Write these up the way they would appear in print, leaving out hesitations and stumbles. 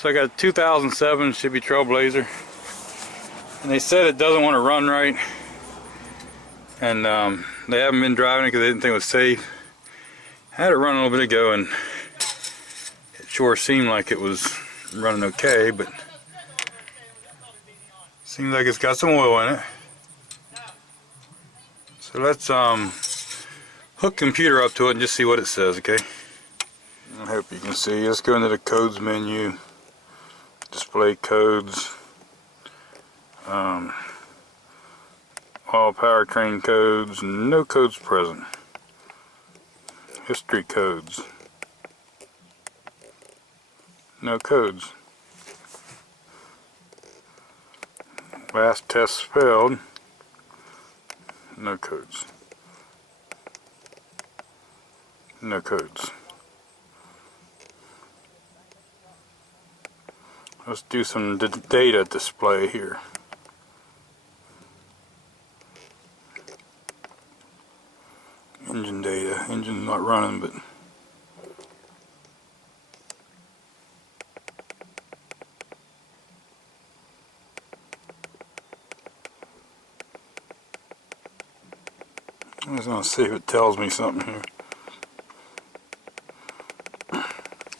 So I got a 2007 Chevy Trailblazer, and they said it doesn't want to run right, and they haven't been driving it because they didn't think it was safe. I had it run a little bit ago, and it sure seemed like it was running okay, but seems like it's got some oil in it. So let's hook computer up to it and just see what it says, okay? I hope you can see. Let's go into the codes menu. Display codes, all powertrain codes, no codes present. History codes, no codes. Last test failed, no codes. No codes. Let's do some data display here. Engine data. Engine's not running, but I just want to see if it tells me something here.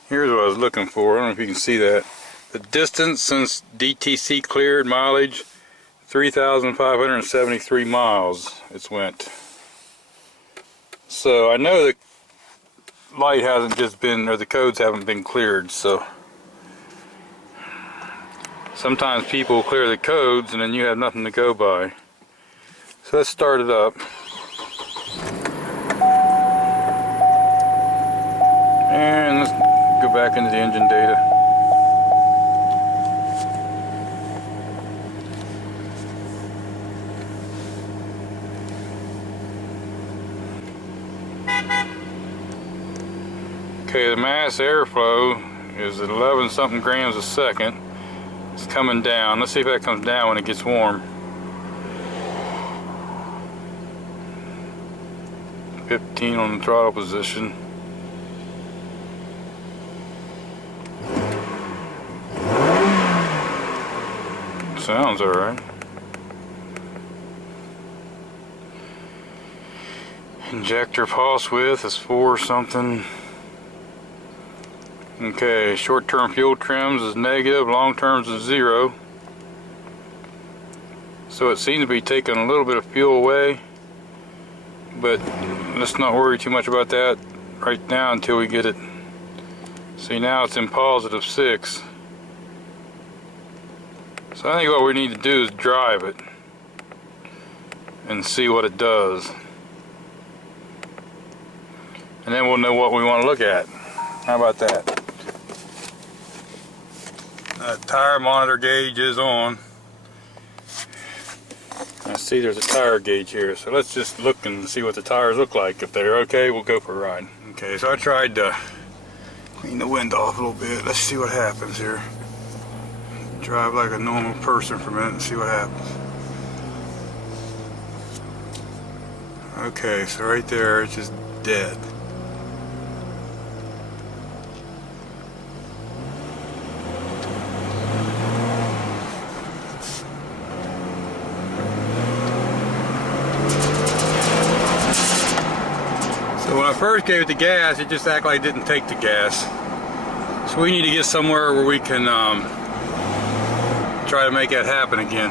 Here's what I was looking for. I don't know if you can see that. The distance since DTC cleared, mileage 3,573 miles it's went. So I know the light hasn't just been, or the codes haven't been cleared, so sometimes people clear the codes and then you have nothing to go by. So let's start it up. And let's go back into the engine data. Okay, the mass airflow is 11 something grams a second. It's coming down. Let's see if that comes down when it gets warm. 15 on the throttle position. Sounds alright. Injector pulse width is 4 something. Okay, short-term fuel trims is negative, long terms is 0. So it seems to be taking a little bit of fuel away, but let's not worry too much about that right now until we get it. See, now it's in positive 6. So I think what we need to do is drive it and see what it does. And then we'll know what we want to look at. How about that? Tire monitor gauge is on. I see there's a tire gauge here, so let's just look and see what the tires look like. If they're okay, we'll go for a ride. Okay, so I tried to clean the wind off a little bit. Let's see what happens here. Drive like a normal person for a minute and see what happens. Okay, so right there it's just dead. So when I first gave it the gas, it just acted like it didn't take the gas. So we need to get somewhere where we can try to make that happen again.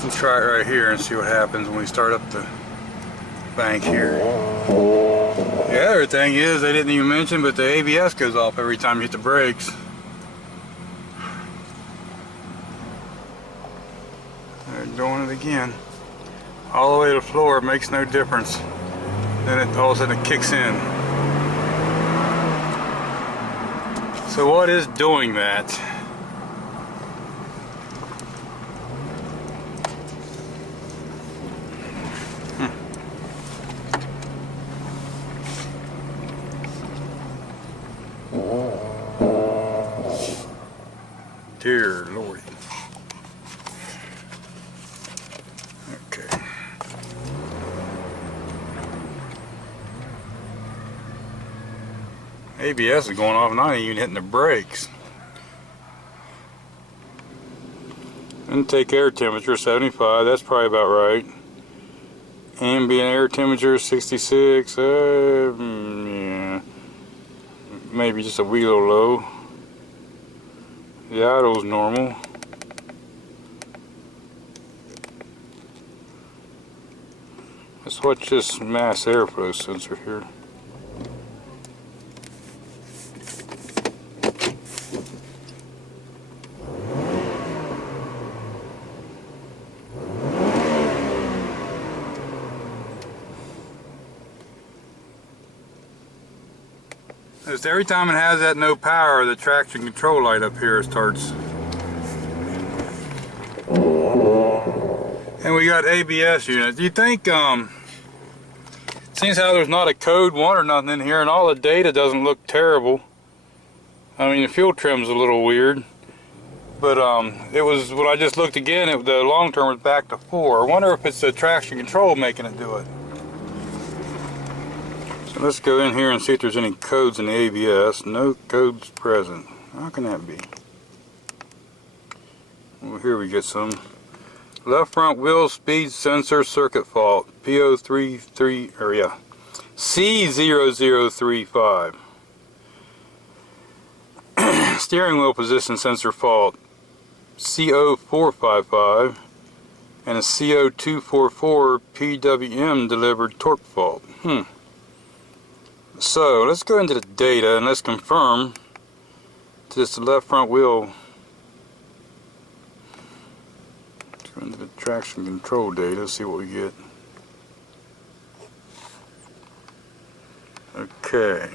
We'll try it right here and see what happens when we start up the bank here. The other thing is, they didn't even mention, but the ABS goes off every time you hit the brakes. They're doing it again. All the way to the floor, it makes no difference. Then it all of a sudden it kicks in. So what is doing that? Dear Lord. Okay. ABS is going off and I ain't even hitting the brakes. Intake air temperature 75, that's probably about right. Ambient air temperature 66, yeah. Maybe just a wee little low. The idle's normal. Let's watch this mass airflow sensor here. Just every time it has that no power, the traction control light up here starts. And we got ABS unit. Do you think, seems how there's not a code 1 or nothing in here, and all the data doesn't look terrible. I mean, the fuel trim's a little weird, but it was, when I just looked again, the long term was back to 4. I wonder if it's the traction control making it do it. So let's go in here and see if there's any codes in the ABS. No codes present. How can that be? Well, here we get some. Left front wheel speed sensor circuit fault. CO33, or yeah, C0035. Steering wheel position sensor fault. CO455. And a CO244 PWM delivered torque fault. So let's go into the data and let's confirm this left front wheel. Let's go into the traction control data, see what we get. Okay.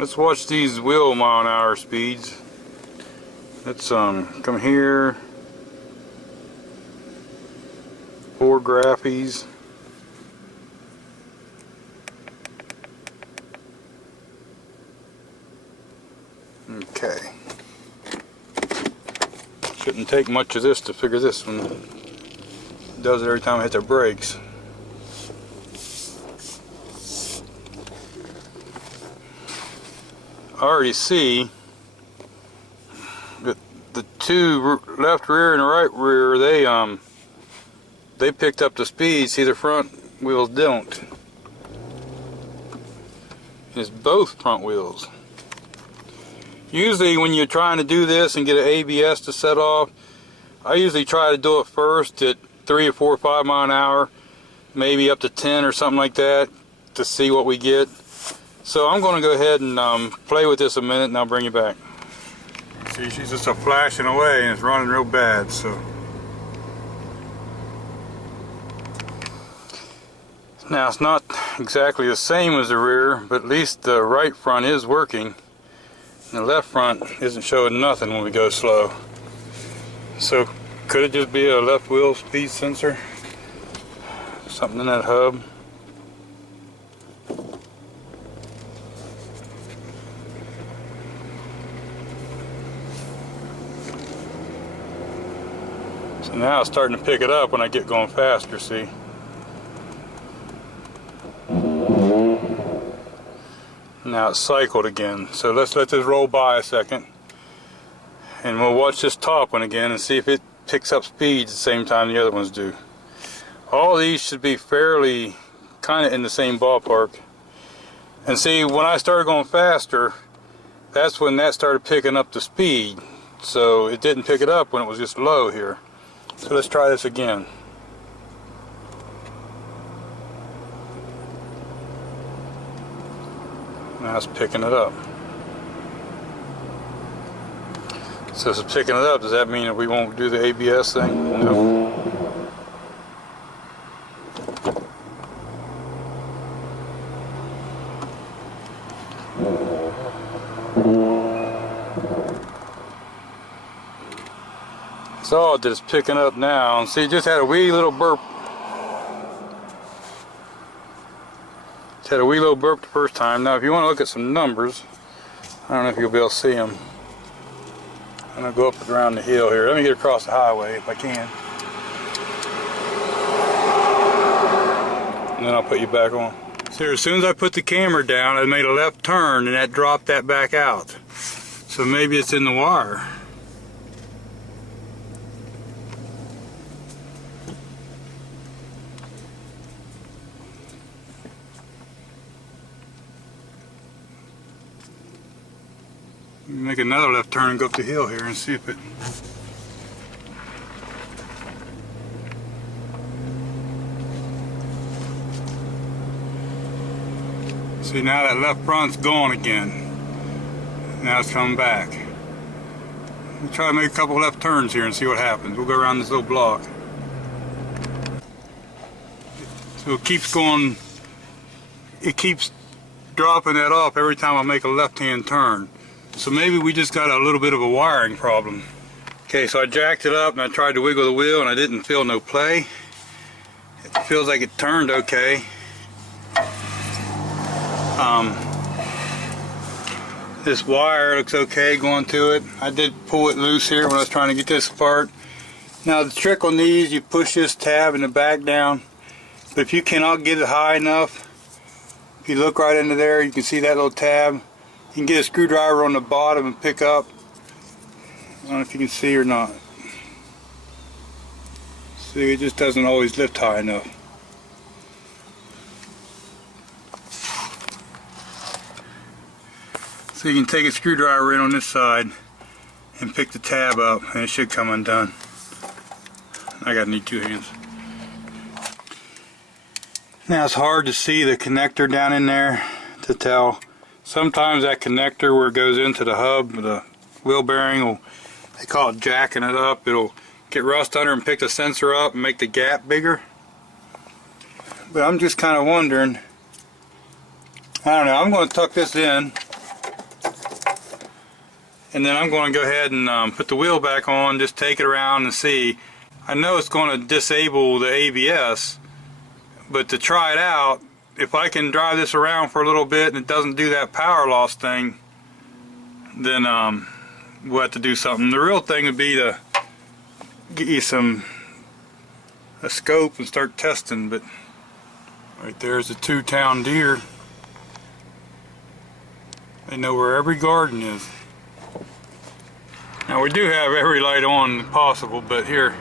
Let's watch these wheel mile an hour speeds. Let's come here. 4 graphies. Okay. Shouldn't take much of this to figure this one. It does it every time I hit the brakes. I already see that the two left rear and right rear, they picked up the speed. See, the front wheels don't. It's both front wheels. Usually when you're trying to do this and get an ABS to set off, I usually try to do it first at 3 or 4 or 5 miles an hour, maybe up to 10 or something like that, to see what we get. So I'm going to go ahead and play with this a minute and I'll bring you back. See, she's just a flashing away and it's running real bad, so. Now it's not exactly the same as the rear, but at least the right front is working. And the left front isn't showing nothing when we go slow. So could it just be a left wheel speed sensor? Something in that hub? So now it's starting to pick it up when I get going faster, see? Now it's cycled again. So let's let this roll by a second. And we'll watch this top one again and see if it picks up speed at the same time the other ones do. All these should be fairly kind of in the same ballpark. And see, when I started going faster, that's when that started picking up the speed. So it didn't pick it up when it was just low here. So let's try this again. Now it's picking it up. So if it's picking it up, does that mean that we won't do the ABS thing? No. That's all that it's picking up now. And see, it just had a wee little burp. It had a wee little burp the first time. Now if you want to look at some numbers, I don't know if you'll be able to see them. I'm going to go up and around the hill here. Let me get across the highway if I can. and then I'll put you back on. So as soon as I put the camera down, I made a left turn and that dropped that back out. So maybe it's in the wire. Make another left turn and go up the hill here and see if it... See, now that left front's gone again. Now it's coming back. We'll try to make a couple left turns here and see what happens. We'll go around this little block. So it keeps going, it keeps dropping that off every time I make a left-hand turn. So maybe we just got a little bit of a wiring problem. Okay, so I jacked it up and I tried to wiggle the wheel and I didn't feel no play. It feels like it turned okay. This wire looks okay going to it. I did pull it loose here when I was trying to get this apart. Now the trick on these, you push this tab in the back down, but if you cannot get it high enough, if you look right into there, you can see that little tab. You can get a screwdriver on the bottom and pick up. I don't know if you can see or not. See, it just doesn't always lift high enough. So you can take a screwdriver in on this side and pick the tab up and it should come undone. I gotta need two hands. Now it's hard to see the connector down in there to tell. Sometimes that connector where it goes into the hub, the wheel bearing, will, they call it jacking it up. It'll get rust under and pick the sensor up and make the gap bigger. But I'm just kind of wondering, I don't know, I'm going to tuck this in and then I'm going to go ahead and put the wheel back on, just take it around and see. I know it's going to disable the ABS, but to try it out, if I can drive this around for a little bit and it doesn't do that power loss thing, then we'll have to do something. The real thing would be to get you a scope and start testing, but right there's the two-town deer. They know where every garden is. Now we do have every light on possible, but here,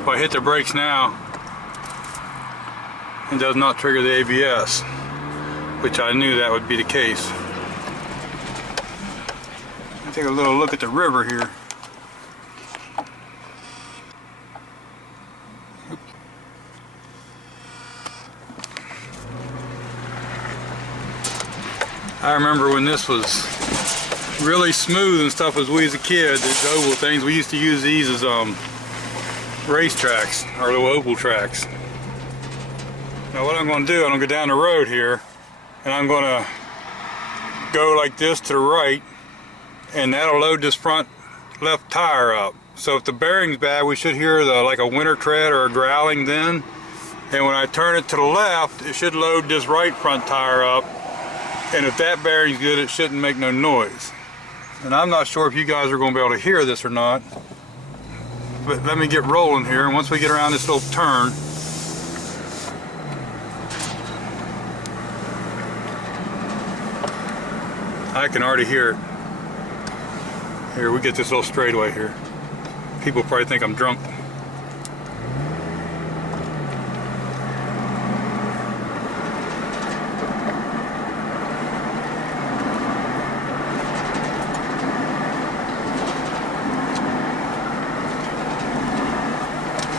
if I hit the brakes now, it does not trigger the ABS, which I knew that would be the case. Let's take a little look at the river here. I remember when this was really smooth and stuff as we as a kid, these oval things, we used to use these as race tracks, our little oval tracks. Now what I'm going to do, I'm going to go down the road here and I'm going to go like this to the right, and that'll load this front left tire up. So if the bearing's bad, we should hear like a winter tread or a growling then. And when I turn it to the left, it should load this right front tire up. And if that bearing's good, it shouldn't make no noise. And I'm not sure if you guys are going to be able to hear this or not. But let me get rolling here, and once we get around this little turn, I can already hear it. Here, we get this little straightaway here. People probably think I'm drunk.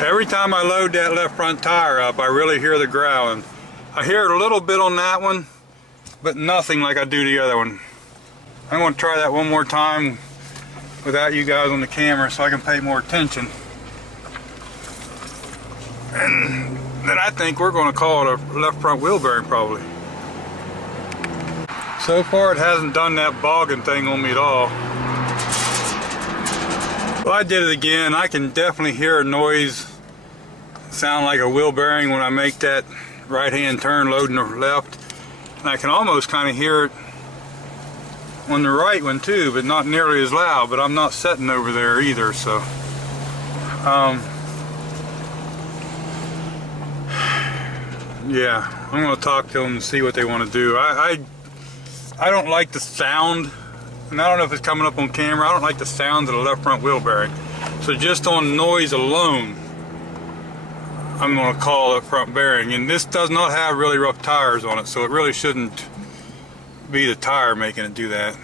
Every time I load that left front tire up, I really hear the growling. I hear it a little bit on that one, but nothing like I do the other one. I'm going to try that one more time without you guys on the camera so I can pay more attention. And then I think we're going to call it a left front wheel bearing probably. So far it hasn't done that bogging thing on me at all. Well, I did it again. I can definitely hear a noise sound like a wheel bearing when I make that right hand turn loading the left. And I can almost kind of hear it on the right one too, but not nearly as loud. But I'm not sitting over there either, so Yeah, I'm gonna talk to them and see what they want to do. I don't like the sound, and I don't know if it's coming up on camera. I don't like the sound of the left front wheel bearing. So just on noise alone, I'm gonna call it front bearing. And this does not have really rough tires on it, so it really shouldn't be the tire making it do that.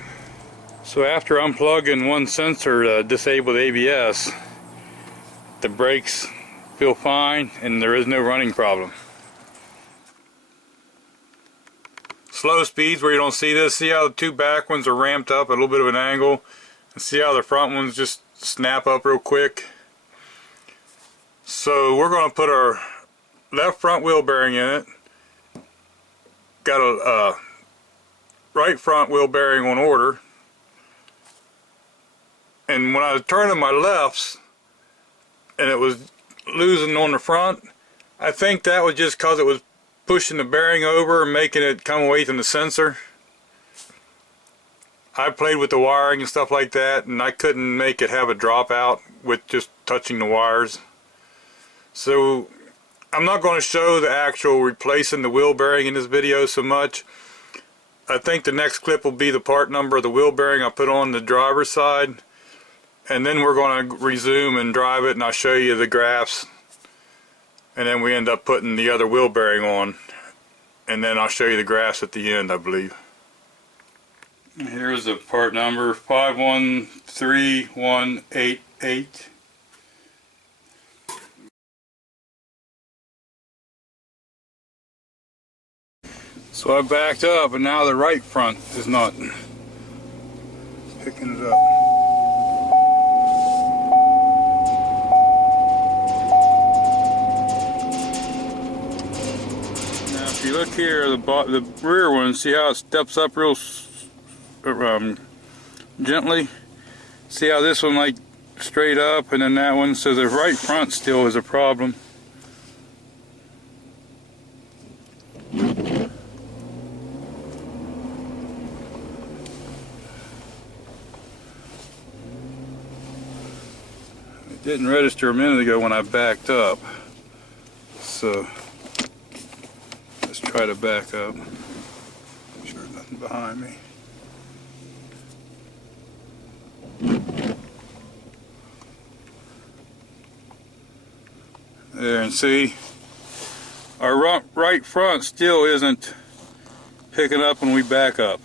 So after unplugging one sensor to disable the ABS, the brakes feel fine and there is no running problem. Slow speeds where you don't see this, see how the two back ones are ramped up at a little bit of an angle, and see how the front ones just snap up real quick. So we're going to put our left front wheel bearing in it. Got a right front wheel bearing on order. And when I was turning my lefts and it was losing on the front, I think that was just because it was pushing the bearing over and making it come away from the sensor. I played with the wiring and stuff like that, and I couldn't make it have a dropout with just touching the wires. So I'm not going to show the actual replacing the wheel bearing in this video so much. I think the next clip will be the part number of the wheel bearing I put on the driver's side. And then we're going to resume and drive it, and I'll show you the graphs. And then we end up putting the other wheel bearing on. And then I'll show you the graphs at the end, I believe. Here's the part number 513188. So I backed up, and now the right front is not picking it up. If you look here, the rear one, see how it steps up real gently? See how this one like straight up, and then that one, so the right front still is a problem. It didn't register a minute ago when I backed up, so let's try to back up. Make sure there's nothing behind me. There, and see, our right front still isn't picking up when we back up.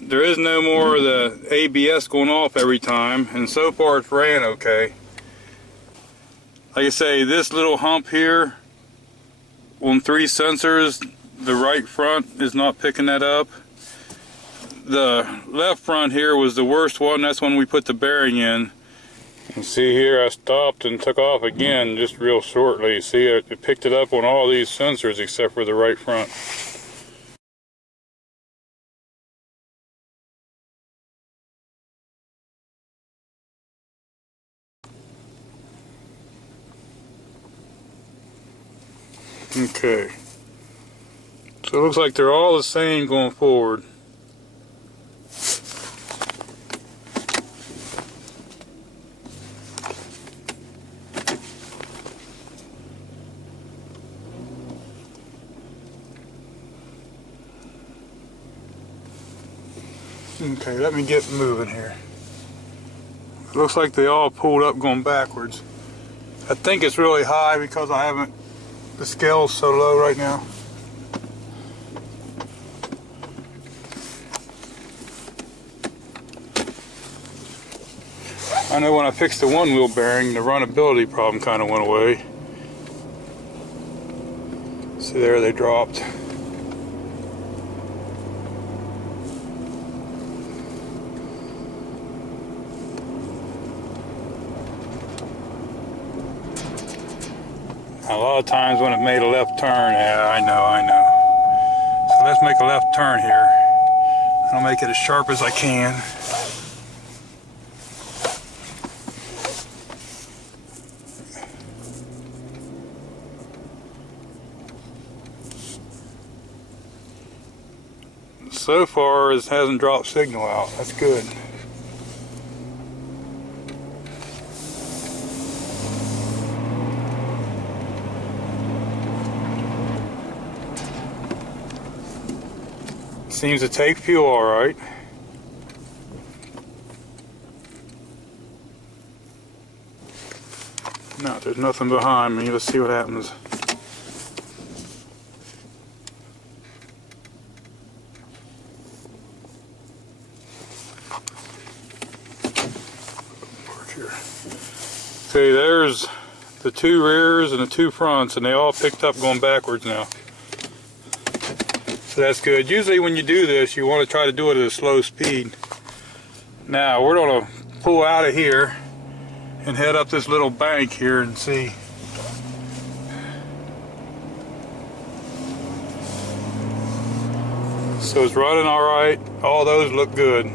There is no more of the ABS going off every time, and so far it's ran okay. Like I say, this little hump here on 3 sensors, the right front is not picking that up. The left front here was the worst one. That's when we put the bearing in. And see here, I stopped and took off again just real shortly. See, it picked it up on all these sensors except for the right front. Okay, so it looks like they're all the same going forward. Okay, let me get moving here. It looks like they all pulled up going backwards. I think it's really high because I haven't, the scale's so low right now. I know when I fixed the one wheel bearing, the runnability problem kind of went away. See there, they dropped. A lot of times when it made a left turn, yeah, I know. So let's make a left turn here. I'll make it as sharp as I can. So far, it hasn't dropped signal out. That's good. Seems to take fuel all right. No, there's nothing behind me. Let's see what happens. Okay, there's the two rears and the two fronts, and they all picked up going backwards now. So that's good. Usually when you do this, you want to try to do it at a slow speed. Now, we're going to pull out of here and head up this little bank here and see. So it's running all right. All those look good.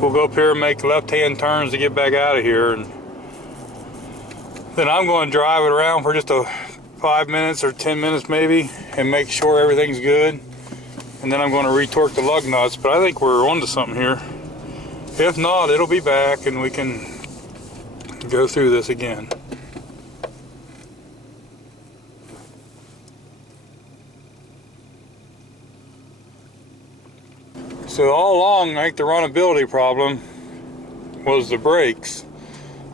We'll go up here and make left-hand turns to get back out of here, and then I'm going to drive it around for just 5 minutes or 10 minutes maybe and make sure everything's good, and then I'm going to retorque the lug nuts. But I think we're onto something here. If not, it'll be back and we can go through this again. So all along, I think the runnability problem was the brakes,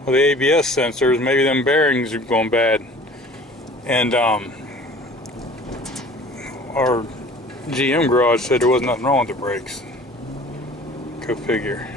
or the ABS sensors. Maybe them bearings are going bad, and our GM garage said there was nothing wrong with the brakes. Go figure.